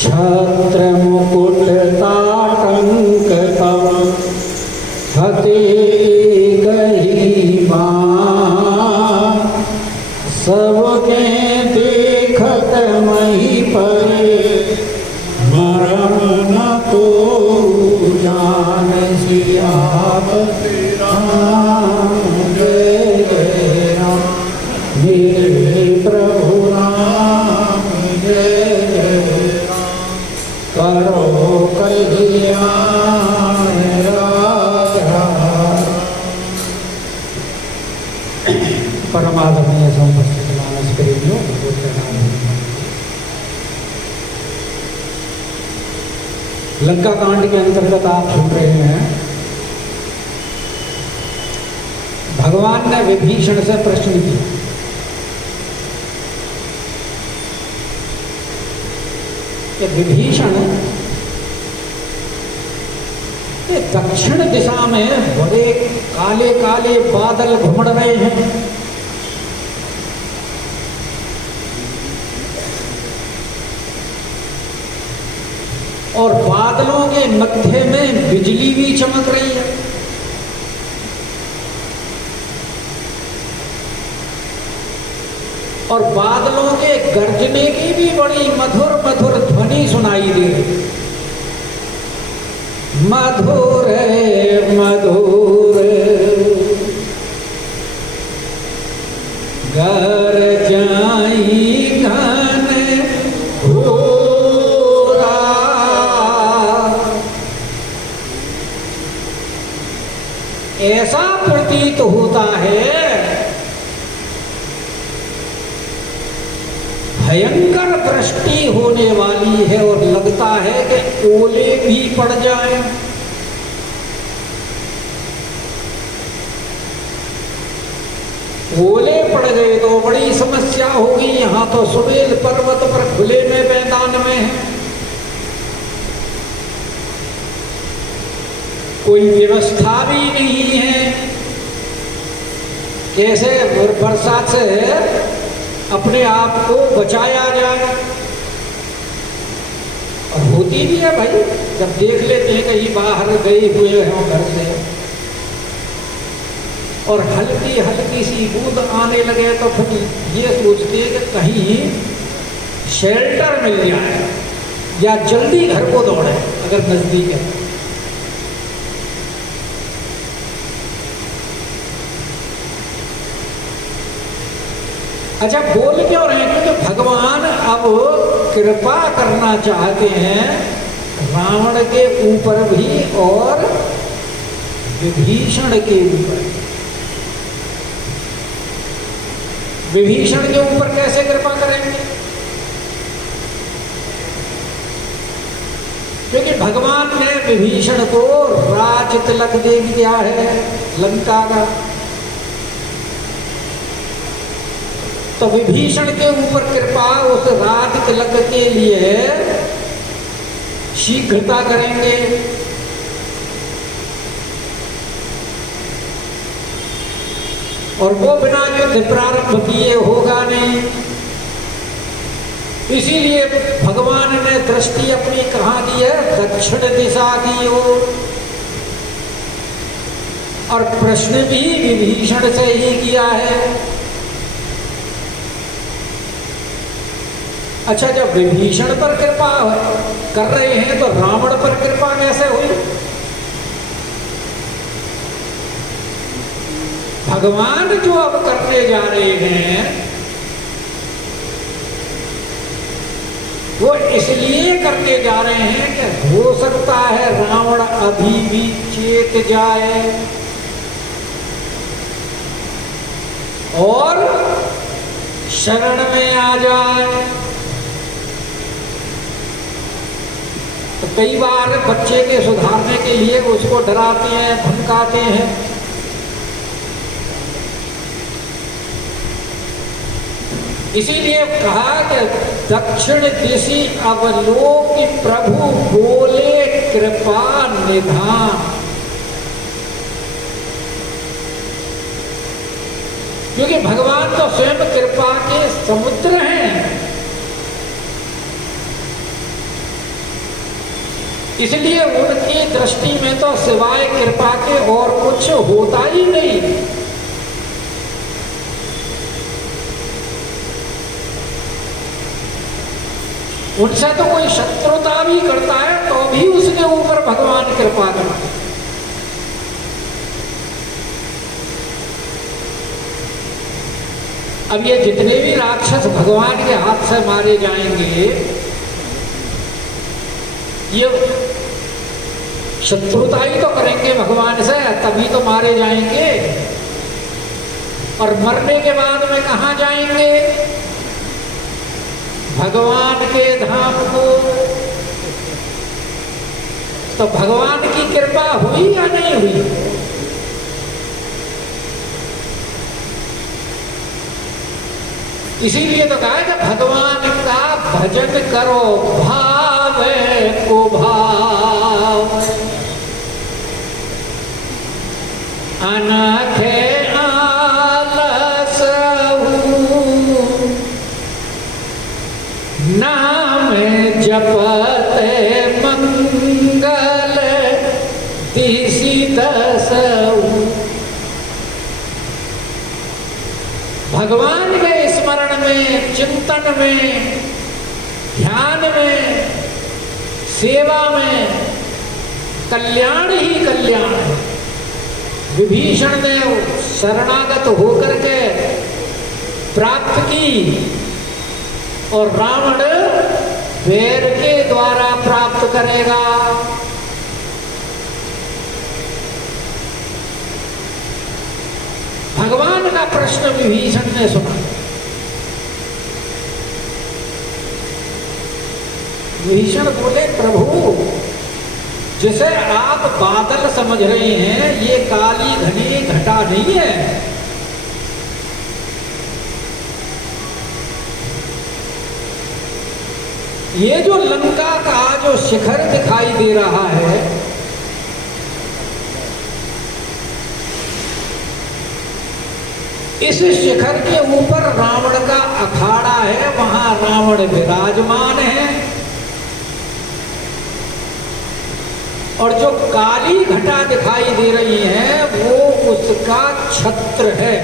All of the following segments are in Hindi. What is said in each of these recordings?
छत्र मुकुट ताटंकतम हते गही बाण, सबके देखत मही परे, मरम न को जान सियापति राम जय जय राम, मेरे प्रभु राम जय जय राम, करो कल्याण राजा। परमादरणीय समुपस्थित मानस प्रेमियों, लंका कांड के अंतर्गत आप सुन रहे हैं भगवान ने विभीषण से प्रश्न किया कि विभीषण, ये दक्षिण दिशा में बड़े काले काले बादल घुमड़ रहे हैं, और बादलों के मध्य में बिजली भी चमक रही है, और बादलों के गरजने की भी बड़ी मधुर मधुर ध्वनि सुनाई दे रही, मधुर मधुर गरजाई घन घोरा, ऐसा प्रतीत होता है भयंकर वृष्टि होने वाली है, और लगता है कि ओले भी पड़ जाएं। ओले पड़ गए तो बड़ी समस्या होगी। यहाँ तो सुमेध पर्वत पर खुले में मैदान में है, कोई व्यवस्था भी नहीं है कैसे बरसात से अपने आप को बचाया जाए। और होती भी है भाई, जब देख लेते हैं कहीं बाहर गए हुए हैं घर से और हल्की हल्की सी बूंद आने लगे तो फिर ये सोचते हैं कि कहीं शेल्टर मिल जाए या जल्दी घर को दौड़े अगर नजदीक है। अच्छा, बोल क्यों रहे हैं? क्योंकि भगवान अब कृपा करना चाहते हैं रावण के ऊपर भी और विभीषण के ऊपर। विभीषण के ऊपर कैसे कृपा करेंगे? क्योंकि भगवान ने विभीषण को राज तिलक दे दिया है लंका का, तो विभीषण के ऊपर कृपा उस राज तिलक के लिए शीघ्रता करेंगे। और वो बिना युद्ध प्रारंभ किए होगा नहीं, इसीलिए भगवान ने दृष्टि अपनी कहाँ दी है? दक्षिण दिशा की ओर। और प्रश्न भी विभीषण से ही किया है। अच्छा, जब विभीषण पर कृपा कर रहे हैं तो रावण पर कृपा कैसे हुई? भगवान जो अब करने जा रहे हैं वो इसलिए करने जा रहे हैं कि हो सकता है रावण अभी भी चेत जाए और शरण में आ जाए। तो कई बार बच्चे के सुधारने के लिए उसको डराते हैं, धमकाते हैं। इसीलिए कहा कि दक्षिण दिशि अवलोकि प्रभु बोले कृपा निधान। क्योंकि भगवान तो स्वयं कृपा के समुद्र हैं। इसलिए उनकी दृष्टि में तो सिवाय कृपा के और कुछ होता ही नहीं। उनसे तो कोई शत्रुता भी करता है तो भी उसके ऊपर भगवान कृपा करते हैं। अब ये जितने भी राक्षस भगवान के हाथ से मारे जाएंगे, ये शत्रुता ही तो करेंगे भगवान से, तभी तो मारे जाएंगे। और मरने के बाद में कहाँ जाएंगे? भगवान के धाम को। तो भगवान की कृपा हुई या नहीं हुई? इसीलिए तो कहा कि भगवान का भजन करो भाव को भाव, अनखे आलस नाम जपते मंगल दिशि दसऊ। भगवान के स्मरण में, चिंतन में, ध्यान में, सेवा में कल्याण ही कल्याण है। विभीषण ने शरणागत होकर के प्राप्त की और रावण वैर के द्वारा प्राप्त करेगा। भगवान का प्रश्न विभीषण ने सुना। विभीषण बोले, प्रभु जिसे आप बादल समझ रहे हैं, ये काली घनी घटा नहीं है। ये जो लंका का जो शिखर दिखाई दे रहा है, इस शिखर के ऊपर रावण का अखाड़ा है, वहां रावण विराजमान है। और जो काली घटा दिखाई दे रही है वो उसका छत्र है।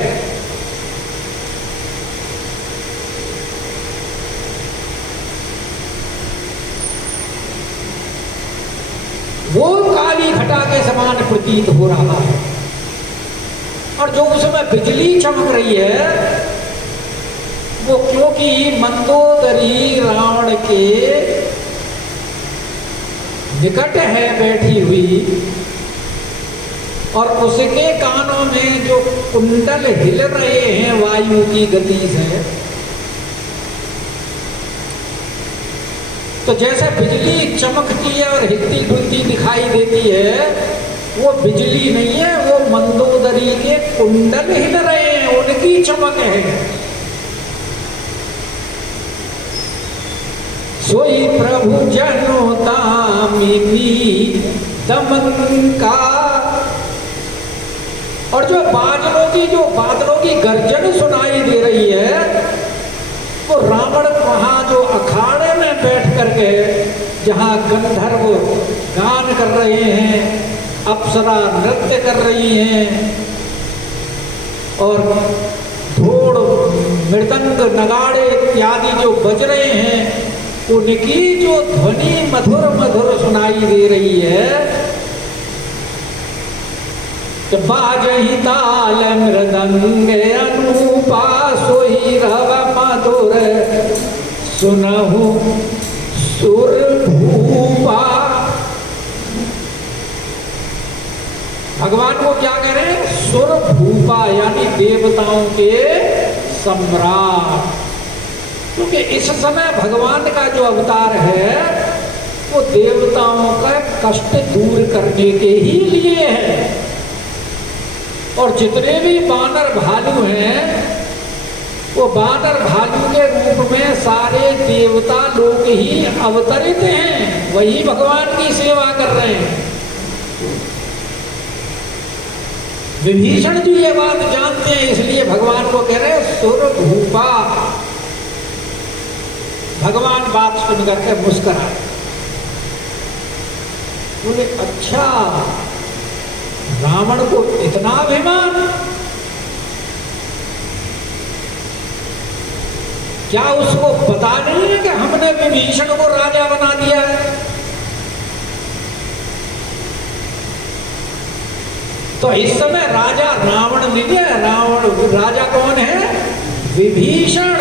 वो काली घटा के समान प्रतीत हो रहा है। और जो उसमें बिजली चमक रही है वो क्योंकि मंदोदरी रावण के निकट है बैठी हुई, और उसके कानों में जो कुंडल हिल रहे हैं वायु की गति से, तो जैसे बिजली चमकती है और हिलती डुलती दिखाई देती है, वो बिजली नहीं है, वो मंदोदरी के कुंडल हिल रहे हैं, उनकी चमक है। सोई प्रभु जनो दामिनी दमन का। और जो बादलों की गर्जन सुनाई दे रही है, वो रावण वहां जो अखाड़े में बैठ करके जहां गंधर्व गान कर रहे हैं, अप्सरा नृत्य कर रही हैं, और ढोल मृदंग नगाड़े इत्यादि जो बज रहे हैं, उनकी जो ध्वनि मधुर मधुर सुनाई दे रही है। तो बाजहि ताल मृदंग अनूपा, सोई रव मधुर सुनहु सुर भूपा। भगवान को क्या कह रहे हैं? सुर भूपा, यानी देवताओं के सम्राट। क्योंकि इस समय भगवान का जो अवतार है वो देवताओं का कष्ट दूर करने के ही लिए है। और जितने भी बानर भालू हैं, वो बानर भालू के रूप में सारे देवता लोग ही अवतरित हैं, वही भगवान की सेवा कर रहे हैं। विभीषण जी ये बात जानते हैं, इसलिए भगवान को कह रहे हैं सुर भूपा। भगवान बात सुन करके मुस्कुराए। बोले अच्छा, रावण को इतना अभिमान, क्या उसको पता नहीं है कि हमने विभीषण को राजा बना दिया है? तो इस समय राजा रावण नहीं है, रावण राजा कौन है? विभीषण।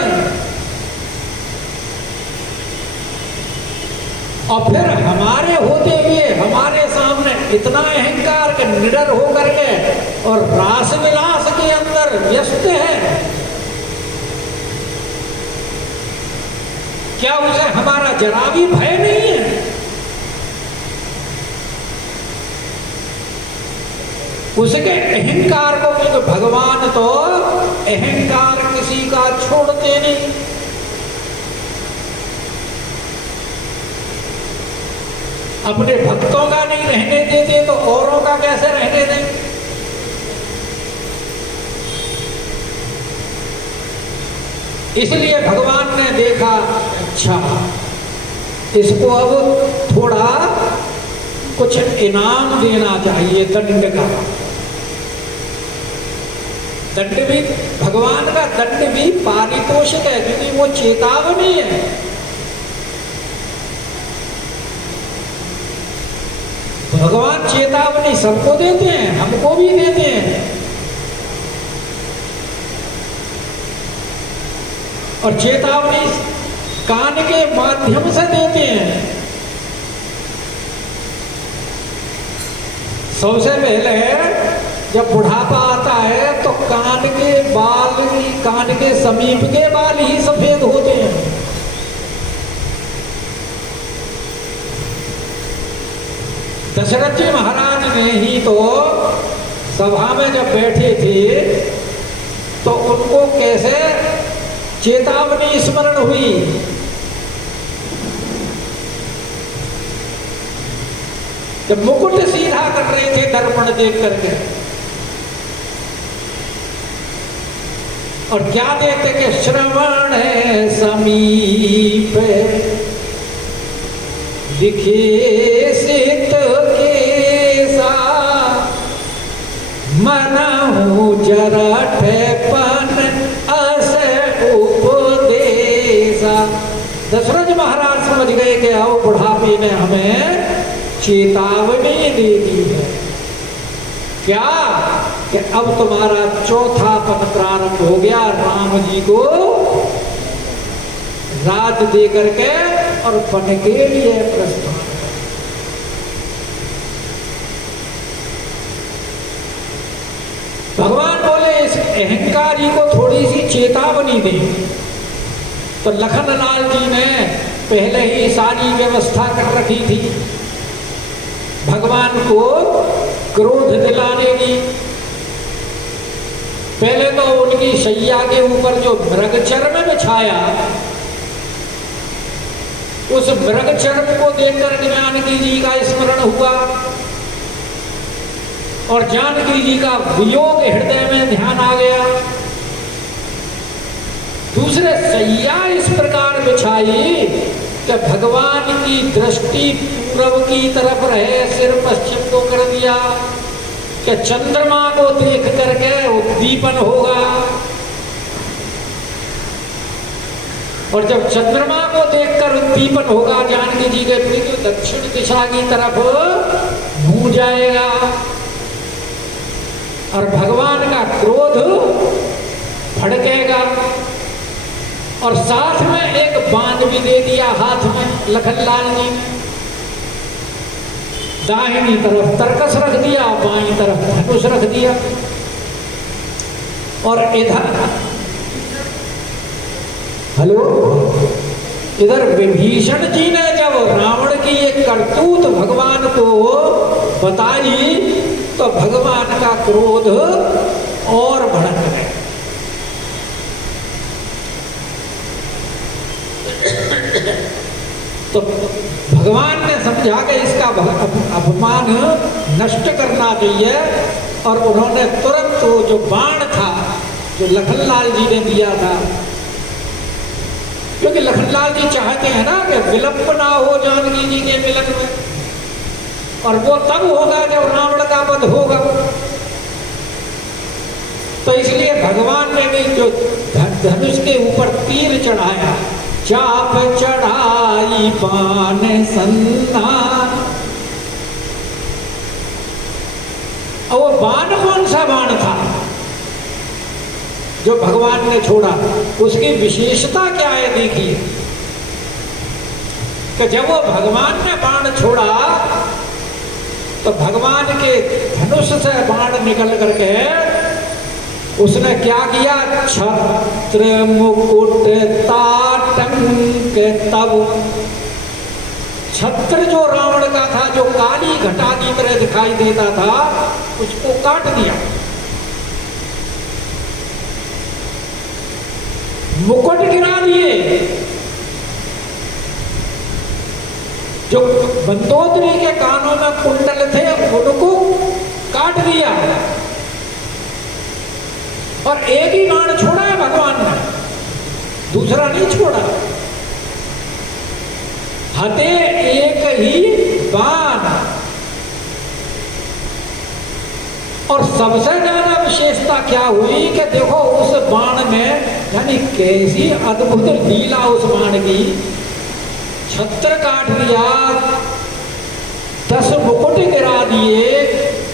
और फिर हमारे होते हुए हमारे सामने इतना अहंकार के निडर होकर के और रास विलास के अंदर व्यस्त है, क्या उसे हमारा जरा भी भय नहीं है? उसके अहंकार को, क्योंकि भगवान तो अहंकार किसी का छोड़ते नहीं। अपने भक्तों का नहीं रहने देते तो औरों का कैसे रहने दें? इसलिए भगवान ने देखा, अच्छा इसको अब थोड़ा कुछ इनाम देना चाहिए, दंड का। दंड भी, भगवान का दंड भी पारितोषिक है, क्योंकि वो चेतावनी है। भगवान चेतावनी सबको देते हैं, हमको भी देते हैं। और चेतावनी कान के माध्यम से देते हैं। सबसे पहले जब बुढ़ापा आता है तो कान के बाल, कान के समीप के बाल ही सफेद होते हैं। दशरथ जी महाराज ने ही तो सभा में जब बैठे थे तो उनको कैसे चेतावनी स्मरण हुई? जब मुकुट सीधा कर रहे थे दर्पण देख करके, और क्या देखते कि श्रवण है समीप दिखे सित केसा, मनहु जरठपन अस उपदेशा। दशरथ महाराज समझ गए कि आओ बुढ़ापे ने हमें चेतावनी दे दी है। क्या कि अब तुम्हारा चौथा पद प्रारंभ हो गया, राम जी को राज दे करके और पन के लिए प्रस्थान। भगवान बोले इस अहंकारी को थोड़ी सी चेतावनी दे। तो लखनलाल जी ने पहले ही सारी व्यवस्था कर रखी थी भगवान को क्रोध दिलाने की। पहले तो उनकी शैया के ऊपर जो मृग चर्म बिछाया, उस मृग चर्म को देखकर जानकी जी का स्मरण हुआ और जानकी जी का वियोग हृदय में ध्यान आ गया। दूसरे शैया इस प्रकार बिछाई कि भगवान की दृष्टि पूर्व की तरफ रहे, सिर पश्चिम को कर दिया कि चंद्रमा को देख करके उद्दीपन होगा। और जब चंद्रमा को देखकर उद्दीपन होगा जानकी जी के प्रिय, तो दक्षिण दिशा की तरफ मुंह जाएगा और भगवान का क्रोध भड़केगा। और साथ में एक बाण भी दे दिया हाथ में लखनलाल जी ने। दाहिनी तरफ तरकस रख दिया, बाईं तरफ धनुष रख दिया। और इधर विभीषण जी ने जब रावण की एक करतूत भगवान को बताई तो भगवान का क्रोध और भड़क गया। तो भगवान ने समझा कि इसका अपमान नष्ट करना चाहिए और उन्होंने तुरंत वो जो बाण था जो लखनलाल जी ने दिया था, क्योंकि लखनलाल जी चाहते हैं ना कि विलंब ना हो जानकी जी के मिलन में, और वो तब होगा जब रावण का वध होगा। तो इसलिए भगवान ने भी जो धनुष के ऊपर तीर चढ़ाया, चाप चढ़ाई बाण संधान, और वो बाण कौन सा बाण था जो भगवान ने छोड़ा, उसकी विशेषता क्या है देखिए। कि जब वो भगवान ने बाण छोड़ा तो भगवान के धनुष से बाण निकल करके उसने क्या किया, छत्र मुकुट ताटंक तब, छत्र जो रावण का था, जो काली घटा की तरह दिखाई देता था, उसको काट दिया। मुकुट गिरा दिए, जो मंदोदरी के कानों में कुंडल थे उनको काट दिया। और एक ही बाण छोड़ा है भगवान ने, दूसरा नहीं छोड़ा। हते एक ही बाण। और सबसे ज्यादा विशेषता क्या हुई कि देखो उस बाण में, यानी कैसी अद्भुत लीला उस बाण की। छत्र काट दिया, 10 मुकुट गिरा दिए,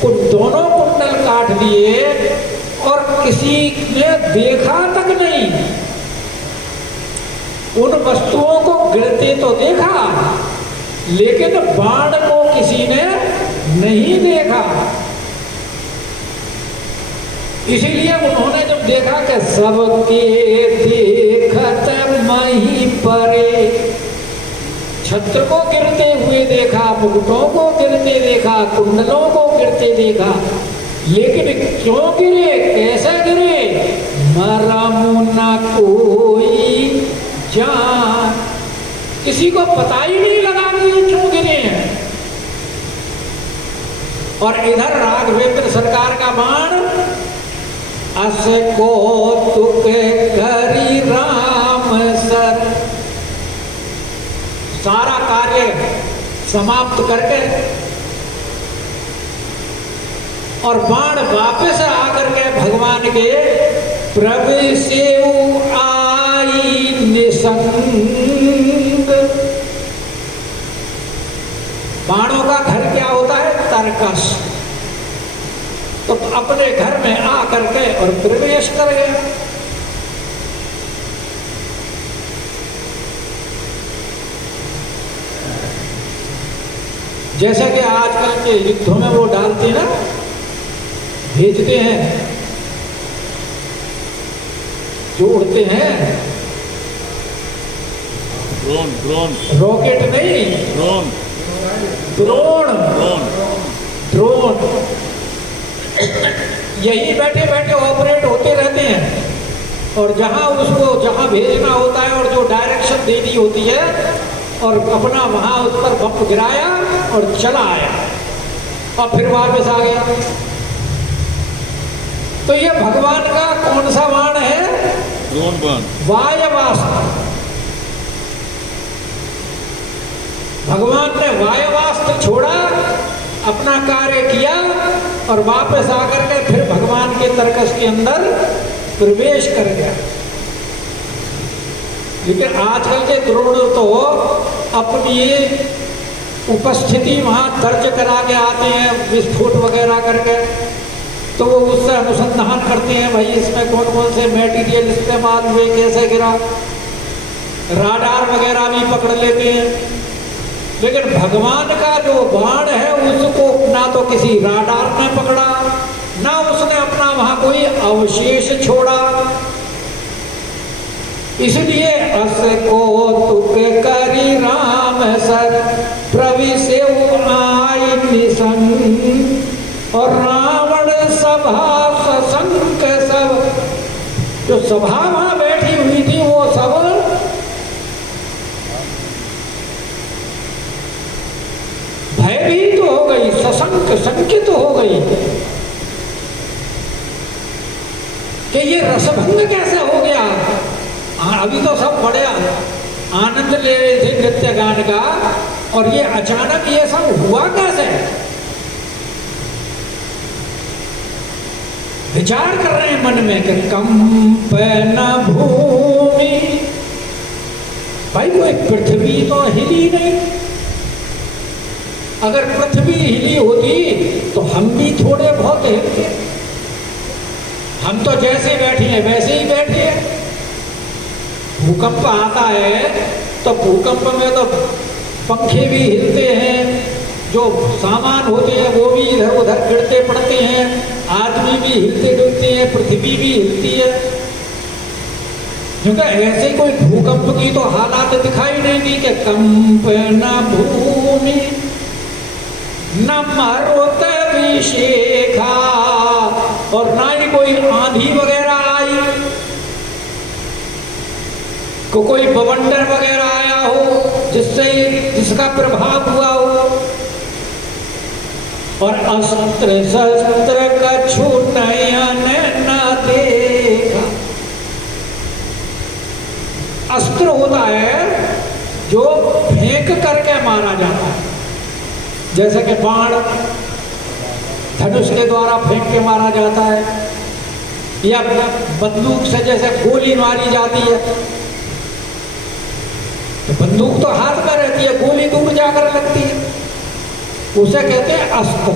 दोनों कुंडल काट दिए, और किसी ने देखा तक नहीं। उन वस्तुओं को गिरते तो देखा, लेकिन बाण को किसी ने नहीं देखा। इसीलिए उन्होंने जब देखा कि सबके देखत मही परे, छत्र को गिरते हुए देखा, मुकुटों को गिरते देखा, कुंडलों को गिरते देखा, लेकिन क्यों गिरे, कैसे गिरे, मरम न कोई जान, किसी को पता ही नहीं लगा कि ये क्यों गिरे हैं। और इधर राघवेंद्र सरकार का बाण, अस को तुक करी राम सर, सारा कार्य समाप्त करके और बाण वापस आकर के भगवान के प्रभु से आई निसंग। बाणों का घर क्या होता है, तरकस। तो अपने घर में आकर के और प्रवेश कर गया। जैसे कि आजकल के युद्धों में वो डालते हैं, भेजते हैं, जोड़ते हैं, ड्रोन ड्रोन रॉकेट नहीं, ड्रोन ड्रोन ड्रोन ड्रोन यही बैठे बैठे ऑपरेट होते रहते हैं। और जहां उसको जहां भेजना होता है और जो डायरेक्शन देनी होती है, और अपना वहां उस पर बम गिराया और चला आया और फिर वापस आ गया। तो ये भगवान का कौन सा बाण है, ड्रोन बाण, वायवास्त्र। भगवान ने वायवास्त्र छोड़ा, अपना कार्य किया और वापस आकर के फिर भगवान के तर्कस के अंदर प्रवेश कर गया। लेकिन आजकल के द्रोण तो अपनी उपस्थिति वहां दर्ज करा के आते हैं, विस्फोट वगैरह करके, तो वो उससे अनुसंधान करते हैं, भाई इसमें कौन कौन से मटेरियल इस्तेमाल हुए, कैसे गिरा, राडार वगैरह भी पकड़ लेते हैं। लेकिन भगवान का जो बाण है उसको ना तो किसी राडार ने पकड़ा, ना उसने अपना वहां कोई अवशेष छोड़ा। इसलिए अस को तुक करी राम सर प्रभु से आई निसंग। और रावण सभा ससंक सब, जो सभा वहां बैठी हुई थी वो सब भयभीत तो हो गई, सशंक संकित हो गई कि ये रसभंग कैसे हो गया। अभी तो सब बड़े आनंद ले रहे थे नृत्य गान का, और ये अचानक ये सब हुआ कैसे। विचार कर रहे हैं मन में कि कंपन भूमि, भाई कोई पृथ्वी तो हिली नहीं। अगर पृथ्वी हिली होती तो हम भी थोड़े बहुत हिलते। हम तो जैसे बैठे हैं वैसे ही बैठे हैं। भूकंप आता है तो भूकंप में तो पंखे भी हिलते हैं, जो सामान होते हैं वो भी इधर उधर गिरते पड़ते हैं, आदमी भी हिलते गिरते हैं, पृथ्वी भी हिलती है। क्योंकि ऐसे कोई भूकंप की तो हालात दिखाई नहीं दी कि कंपन भूमि न मरुत विशेखा, और ना ही कोई आंधी वगैरह आई, कोई बवंडर वगैरह आया हो जिसका प्रभाव हुआ हो। और अस्त्र शस्त्र कछु नयन न देखा। अस्त्र होता है जो फेंक करके मारा जाता है, जैसे कि बाण धनुष के द्वारा फेंक के मारा जाता है, या बंदूक से जैसे गोली मारी जाती है। तो बंदूक तो हाथ में रहती है, गोली दूर जाकर लगती है, उसे कहते हैं अस्त्र।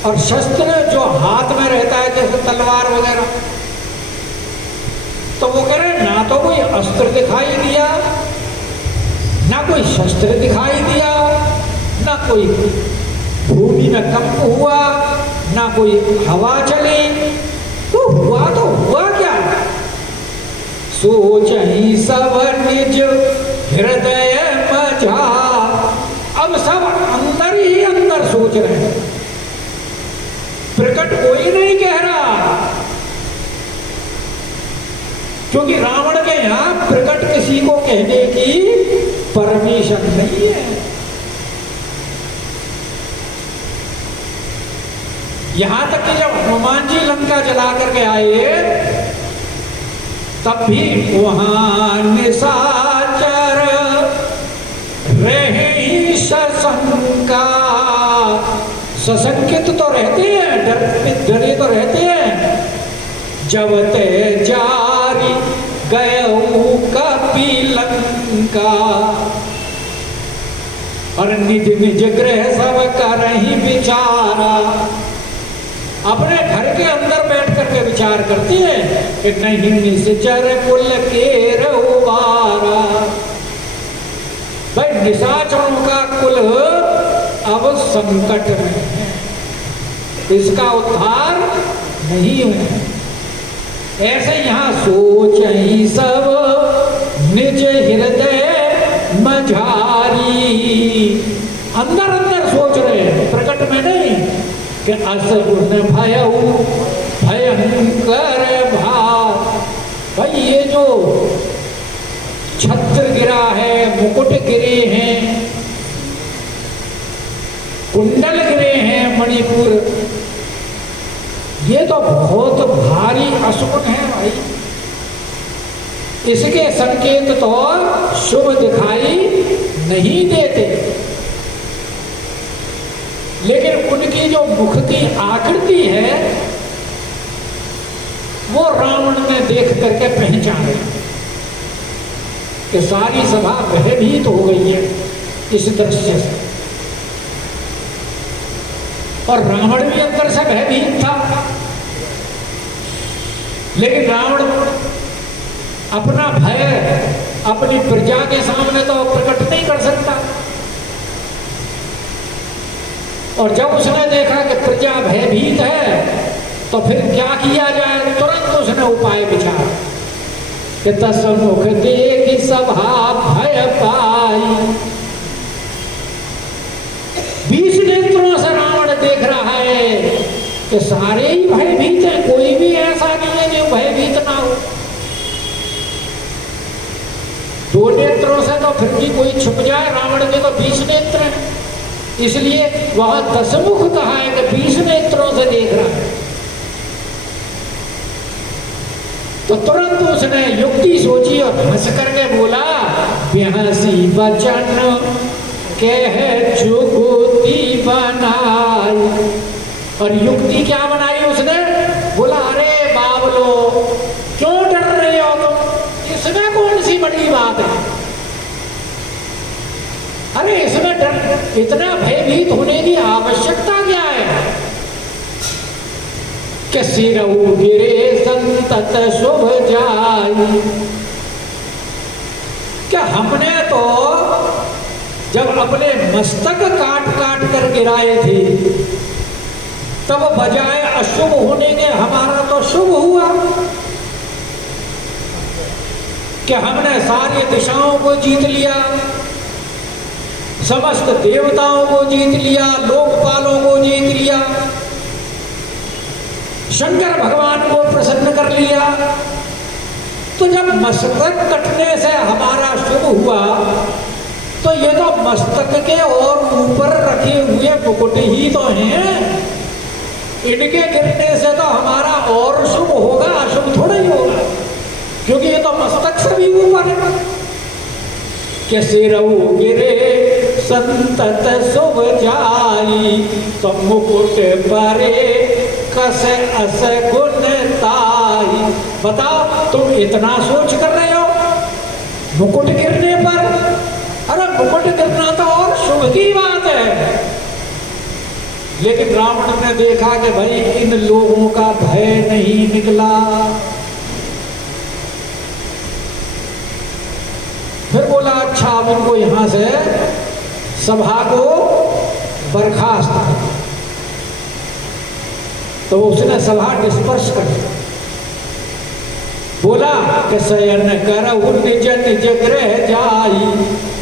और शस्त्र जो हाथ में रहता है जैसे तलवार वगैरह। तो वो कह रहे हैं ना तो कोई अस्त्र दिखाई दिया, ना कोई शस्त्र दिखाई दिया, ना कोई भूमि में कंप हुआ, ना कोई हवा चली। तो हुआ क्या? सोच ही सब निज हृदय मजा। अब सब अंदर ही अंदर सोच रहे हैं, प्रकट कोई नहीं कह रहा, क्योंकि रावण के यहां प्रकट किसी को कहने की परमिशन नहीं है। यहां तक कि जब हनुमान जी लंका जला करके आए तब भी वहां निशाचर रहे ही सशंका। सशंकित तो रहते हैं, डरे तो रहते हैं। जब ते जारी गयऊ कपिलंका, और निज निज गृह सब करहि विचारा। अपने घर के अंदर बैठ करके विचार करती है कि नहीं निश्चर कुल के रहुबारा। भाई निशाचरों का कुल अब संकट में है, इसका उद्धार नहीं हुआ। ऐसे यहां सोच ही सब निज हृदय मझारी। अंदर अंदर सोच रहे हैं, प्रकट में नहीं कि असगुन भयऊ भयंकर भार। भाई ये जो छत्र गिरा है, मुकुट गिरे हैं, कुंडल गिरे हैं मणिपुर, ये तो बहुत भारी अशुभ है भाई। इसके संकेत तो शुभ दिखाई नहीं देते, लेकिन उनकी जो मुख की आकृति है वो रावण ने देख करके पहचाना कि सारी सभा भयभीत हो गई है इस दृश्य से। और रावण भी अंदर से भयभीत था, लेकिन रावण अपना भय अपनी प्रजा के सामने तो प्रकट नहीं कर सकता। और जब उसने देखा कि प्रजा भयभीत है तो फिर क्या किया जाए, तुरंत उसने उपाय विचारा कि दस मुख देख सभा भय पाई। 20 नेत्रों से रावण देख रहा है कि सारे ही भयभीत हैं, कोई भी ऐसा नहीं है जो भयभीत ना हो। 2 नेत्रों से तो फिर भी कोई छुप जाए, रावण के तो 20 नेत्र हैं, इसलिए वह 10 मुख कहा है कि 20 नेत्रों से देख रहा है। तो तुरंत उसने युक्ति सोची और हंस करके बोला, बेहसी वचन कह जुगुती बनाई। और युक्ति क्या बनाई उसने? बोला अरे क्यों डर रहे हो तुम? इसमें कौन सी बड़ी बात है? अरे इसमें डर, इतना भयभीत होने की आवश्यकता क्या है? कि सिरऊ गिरे संतत शुभ जाई। क्या हमने तो जब अपने मस्तक काट काट कर गिराए थे, तब बजाय अशुभ होने के हमारा तो शुभ हुआ। कि हमने सारी दिशाओं को जीत लिया, समस्त देवताओं को जीत लिया, लोकपालों को जीत लिया, शंकर भगवान को प्रसन्न कर लिया। तो जब मस्तक कटने से हमारा शुभ हुआ, तो ये तो मस्तक के और ऊपर रखे हुए मुकुट ही तो हैं। इनके गिरने से तो हमारा और शुभ होगा, अशुभ थोड़ा ही होगा, क्योंकि ये तो मस्तक से भी ऊपर है। कि सिरऊ गिरे संतत शुभ जाई, तो मुकुट परे कस अस गुण ताई। बताओ, तुम इतना सोच कर रहे हो मुकुट गिरने पर? अरे मुकुट गिरना तो और शुभ की बात है। लेकिन रावण ने देखा कि भाई इन लोगों का भय नहीं निकला। फिर बोला, अच्छा अब इनको यहां से सभा को बर्खास्त कर। तो उसने सभा डिस्पर्स कर दी। बोला कि शयन करहु निज निज गृह जाई।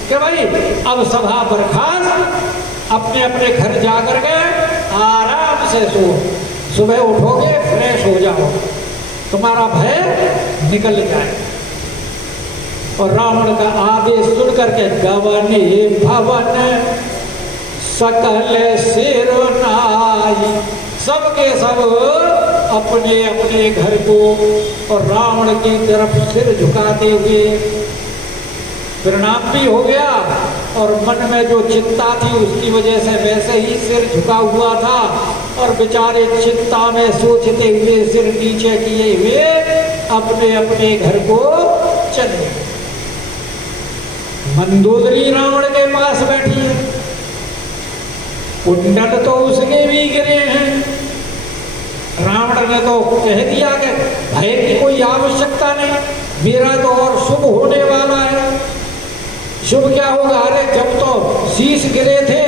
कि भाई अब सभा बर्खास्त, अपने अपने घर जाकर के आराम से सो, सुबह उठोगे फ्रेश हो जाओ, तुम्हारा भय निकल जाए। और रावण का आदेश सुन करके गवने भवन सकल सिर नाई, सबके सब अपने अपने घर को और रावण की तरफ सिर झुकाते हुए प्रणाम भी हो गया, और मन में जो चिंता थी उसकी वजह से वैसे ही सिर झुका हुआ था, और बेचारे चिंता में सोचते हुए सिर नीचे किए हुए अपने अपने घर को चले। मंदोदरी रावण के पास बैठी है, कुंडल तो उसके भी गिरे हैं। रावण ने तो कह दिया कि भय की कोई आवश्यकता नहीं, मेरा तो और शुभ होने वाला है। शुभ क्या होगा? अरे जब तो शीश गिरे थे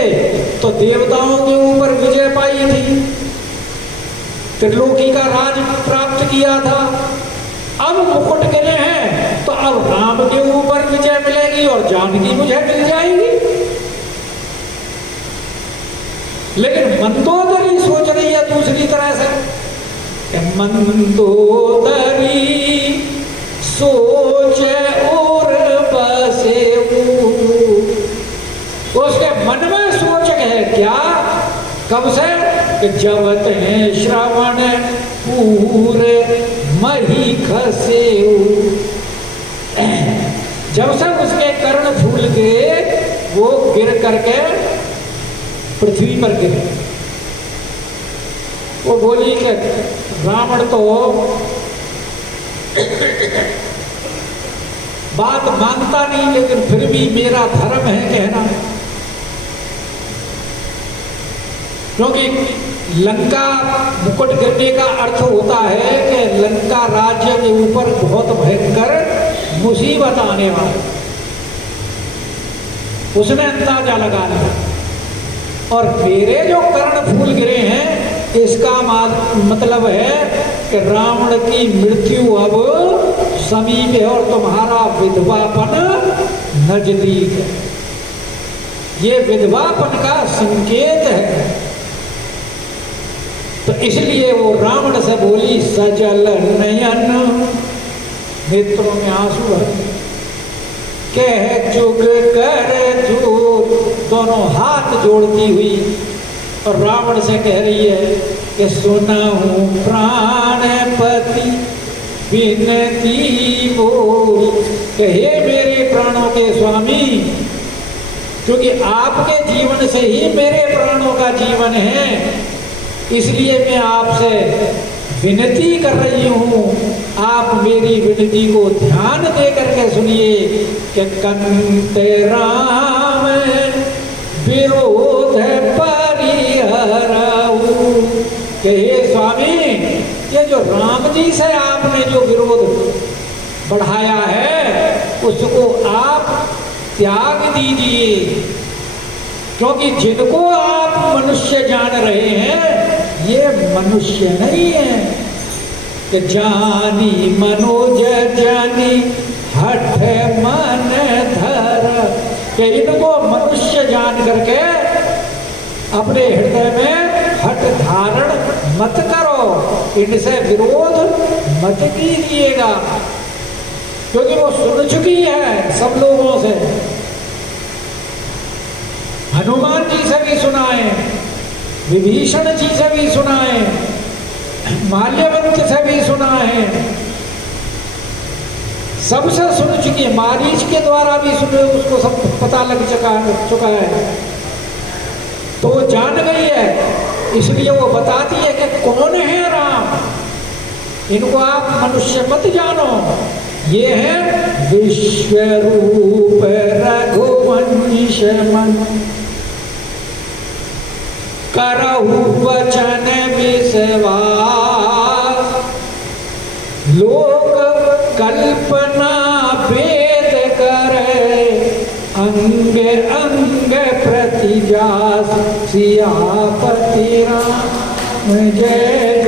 तो देवताओं के ऊपर विजय पाई थी, त्रिलोकी का राज प्राप्त किया था। अब मुकुट गिरे हैं तो अब राम के ऊपर विजय मिलेगी और जानकी मुझे मिल जाएगी। लेकिन मंदोदरी सोच रही है दूसरी तरह से। मंदोदरी सोचे और बसे, उसके मन में सोच है क्या? कब से? कि जब ते श्रवण पूरे मही खसे, जब से उसके कर्ण फूल के वो गिर करके पृथ्वी पर गिरे। वो बोली कि रावण तो बात मानता नहीं, लेकिन फिर भी मेरा धर्म है कहना, क्योंकि लंका मुकुट गिरने का अर्थ होता है कि लंका राज्य के ऊपर बहुत भयंकर मुसीबत आने वाली। उसने अंदाजा लगा लिया, और मेरे जो कर्ण फूल गिरे हैं इसका मतलब है कि रावण की मृत्यु अब समीप है और तुम्हारा विधवापन नजदीक है। ये विधवापन का संकेत है। तो इसलिए वो रावण से बोली, सजल नयन, नेत्रों में आंसू भर, कह जुग कर जो, दोनों हाथ जोड़ती हुई और रावण से कह रही है कि सुनाऊं प्राणपति विनती बोल, कहे मेरे प्राणों के स्वामी, क्योंकि आपके जीवन से ही मेरे प्राणों का जीवन है, इसलिए मैं आपसे विनती कर रही हूँ, आप मेरी विनती को ध्यान दे करके सुनिए कि कंते राम विरोध परिहरऊ, कि हे स्वामी, ये जो राम जी से आपने जो विरोध बढ़ाया है उसको आप त्याग दीजिए, क्योंकि जिनको आप मनुष्य जान रहे हैं ये मनुष्य नहीं है। कि जानी मनोज जानी हठ मन धर, कि इनको मनुष्य जान करके अपने हृदय में हठ धारण मत करो, इनसे विरोध मत कीजिएगा, क्योंकि वो सुन चुकी है सब लोगों से। हनुमान जी से भी सुनाए, विभीषण जी से भी सुनाए, माल्यवंत से भी सुनाए, सबसे सुन चुकी है। मारीच के द्वारा भी सुने, उसको सब पता लग चुका है, तो वो जान गई है, इसलिए वो बताती है कि कौन है राम, इनको आप मनुष्य मत जानो, ये है विश्वरूप रघुवंश मन, करहु वचन विश्वास, लोक कल्पना भेद करे, अंग अंग प्रतिजास, सियापति राम जय